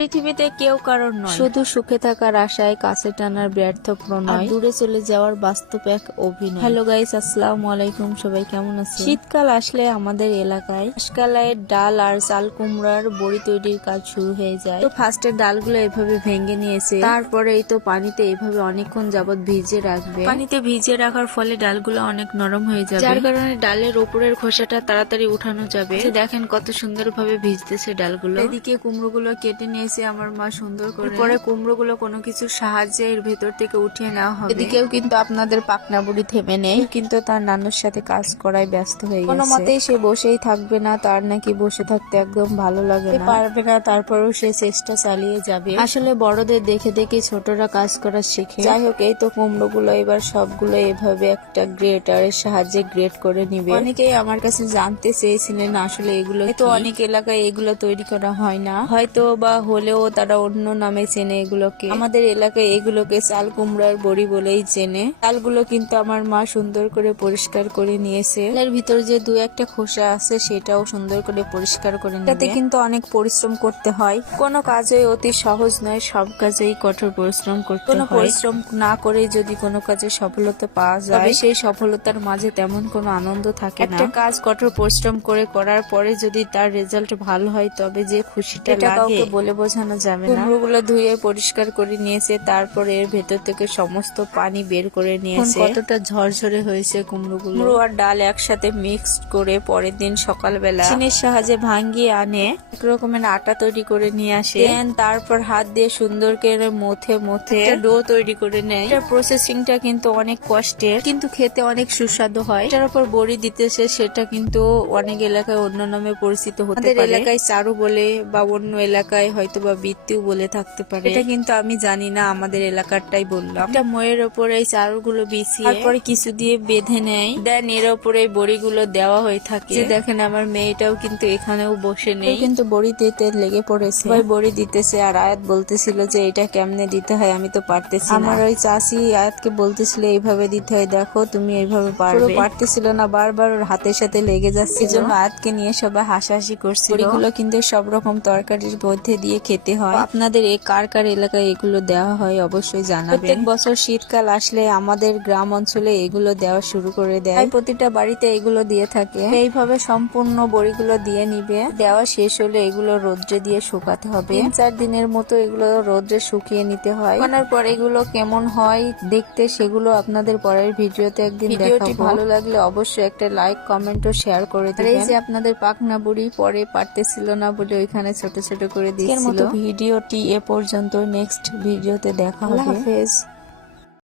পৃথিবীতে কেউ কারোর নয়, শুধু সুখে থাকার আশায় কাছে টানার ব্যর্থ প্রণয়, দূরে চলে যাওয়ার বাস্তব এক অভিনয়। হ্যালো গাইস, আসসালামু আলাইকুম। সবাই কেমন আছেন? শীতকাল আসলে আমাদের এলাকায় কাঁচকলাইয়ের ডাল আর চাল কুমড়ার বড়ি তৈরির কাজ শুরু হয়ে যায়। তো ফার্স্টে ডালগুলো এভাবে ভেঙে নিয়েছে, তারপরে এই তো পানিতে এভাবে অনেকক্ষণ যাবত ভিজিয়ে রাখবে। পানিতে ভিজিয়ে রাখার ফলে ডালগুলো অনেক নরম হয়ে যাবে, যার কারণে ডালের উপরের খোসাটা তাড়াতাড়ি উঠানো যাবে। দেখেন কত সুন্দরভাবে ভিজতেছে ডালগুলো। এদিকে কুমড়োগুলো কেটে নিয়ে আমার মা সুন্দর করে পরে কুমড়োগুলো কোনো কিছু সাহায্যে এর ভেতর থেকে উঠিয়ে নেওয়া হবে। এদিকেও কিন্তু আপনাদের পাকনা বুড়ি থেমে নেই, কিন্তু তার নানুর সাথে কাজ করায় ব্যস্ত হয়ে গেছে। কোনো মতেই সে বসেই থাকবে না, তার নাকি বসে থাকতে একদম ভালো লাগে না, পারবে না, তারপরেও সে চেষ্টা চালিয়ে যাবে। আসলে বড়দের দেখে দেখে ছোটরা কাজ করা শেখে। যাই হোক, এই তো কুমড়োগুলো এবার সবগুলো এভাবে একটা গ্রেটারের সাহায্যে গ্রেট করে নিবে। অনেকেই আমার কাছে জানতে চেয়েছিলেন আসলে এগুলো তো অনেক এলাকায় এগুলো তৈরি করা হয় না, হয়তো বা হলেও তারা অন্য নামে চেনে এগুলোকে। আমাদের এলাকায় এগুলোকে চাল কুমড়ার বড়ি বলেই চেনে। চালগুলো কিন্তু আমার মা সুন্দর করে পরিষ্কার করে নিয়েছে। এর ভিতর যে দু একটা খোসা আছে সেটাও সুন্দর করে পরিষ্কার করে নেবে। এতে কিন্তু অনেক পরিশ্রম করতে হয়, কোনো কাজই অতি সহজ নয়, সব কাজেই কঠোর পরিশ্রম করতে হয়। কোনো পরিশ্রম না করে যদি কোনো কাজে সফলতা পাওয়া যায়, সেই সফলতার মাঝে তেমন কোনো আনন্দ থাকে না। একটা কাজ কঠোর পরিশ্রম করে করার পরে যদি তার রেজাল্ট ভালো হয়, তবে যে খুশিটা লাগে বলে বোঝানো যাবে না। কুমড়োগুলো ধুয়ে পরিষ্কার করে নিয়েছে, তারপর এর ভেতর থেকে সমস্ত পানি বের করে নিয়েছে। কতটা ঝরঝরে হয়েছে কুমড়ো আর ডাল একসাথে মিক্সড করে পরের দিন সকালবেলা চিনির সাহায্যে ভাঙ্গিয়ে আনে এক রকমের আটা তৈরি করে নিয়ে আসে। তারপর হাত দিয়ে সুন্দর করে মথে ডো তৈরি করে নেয়। এটা প্রসেসিংটা কিন্তু অনেক কষ্টের, কিন্তু খেতে অনেক সুস্বাদু হয়। এটার উপর বড়ি দিতেছে, সেটা কিন্তু অনেক এলাকায় অন্য নামে পরিচিত হতে পারে। এলাকায় চারু বলে বা অন্য এলাকায় হয়তো বা বৃত্তিও বলে থাকতে পারে, এটা কিন্তু আমি জানি না, আমাদের এলাকারটাই বললাম। এটা ময়ের ওপরে এই চারুগুলো বিছিয়ে তারপরে কিছু দিয়ে বেঁধে নেয়, দেন এর ওপরে এই বড়িগুলো দেওয়া হয়ে থাকে। যে দেখেন আমার মেয়েটাও কিন্তু এখানেও বসে নেই, কিন্তু বড়ি দিতে লেগে পড়েছে। ওই বড়ি দিতেছে আর আয়াত বলতেছিল যে এটা কেমনে দিতে হয়, আমি তো পারতেছি না। আমার ওই চাচি আয়াতকে বলতেছিল এইভাবে দিতে হয়, দেখো তুমি এইভাবে পারবে। পারতেছিল না, বারবার ওর হাতের সাথে লেগে যাচ্ছে, এই জন্য আয়াতকে নিয়ে সবাই হাসাহাসি করছিল। বড়িগুলো কিন্তু সব রকম তরকারির মধ্যে দিয়ে খেতে হয়। আপনাদের এই কার কার এলাকায় এগুলো দেওয়া হয় অবশ্যই জানাবেন। প্রত্যেক বছর শীতকাল আসলে আমাদের গ্রাম অঞ্চলে এগুলো দেওয়া শুরু করে দেয়, প্রতিটা বাড়িতে এগুলো দিয়ে থাকে। এইভাবে সম্পূর্ণ বড়িগুলো দিয়ে নিবে, দেওয়া শেষ হলে এগুলো রোদ্রে দিয়ে শুকাতে হবে। 3-4 দিনের মতো এগুলো রোদ্রে শুকিয়ে নিতে হয়। শুকানোর পর এগুলো কেমন হয় দেখতে, সেগুলো আপনাদের পরের ভিডিওতে একদিন দেখাবো। ভিডিওটি ভালো লাগলে অবশ্যই একটা লাইক, কমেন্ট ও শেয়ার করে দিবেন। এই যে আপনাদের পাকনা বুড়ি পরে পারতেছিল না বলে ওইখানে ছোট ছোট করে দিয়েছিল। ভিডিওটি এ পর্যন্ত, নেক্সট ভিডিওতে দেখা হবে। আল্লাহ হাফেজ।